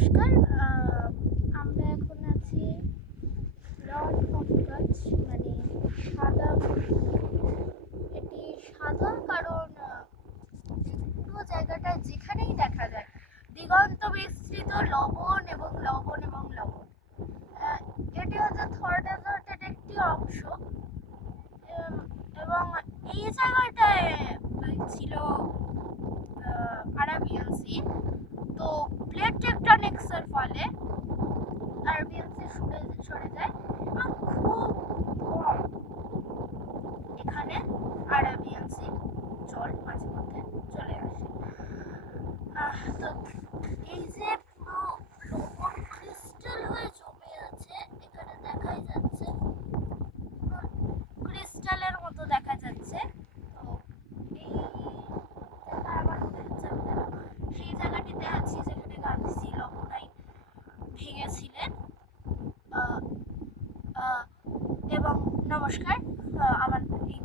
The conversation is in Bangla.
নমস্কার। আমরা এখন আছি লর্ড অফ কচ্ছ, মানে সাদা মন্দির। এটি সাদা কারণ পুরো জায়গাটা যেখানেই দেখা যায় দিগন্ত বিস্তৃত লবণ এবং লবণ এবং লবণ। এটি হচ্ছে থর ডেজার্টের একটি অংশ, এবং এই জায়গাটায় ছিল আরাবিয়ান সি। তো প্লেট টেকটনিক্সের ফলে আরবিয়ান সি সরে যায় এবং খুব কম এখানে আরাবিয়ান সি জল মাঝে মধ্যে চলে আসে। তো এই যে পুরো লবণ ক্রিস্টাল হয়ে জমে আছে, এখানে দেখাই যাচ্ছে ক্রিস্টালের মতো দেখা যাচ্ছে। তো এই আমার সেই জায়গাটিতে আছি যেখানে গান্ধীজি লবণাই ভেঙেছিলেন। এবং নমস্কার, আমার এই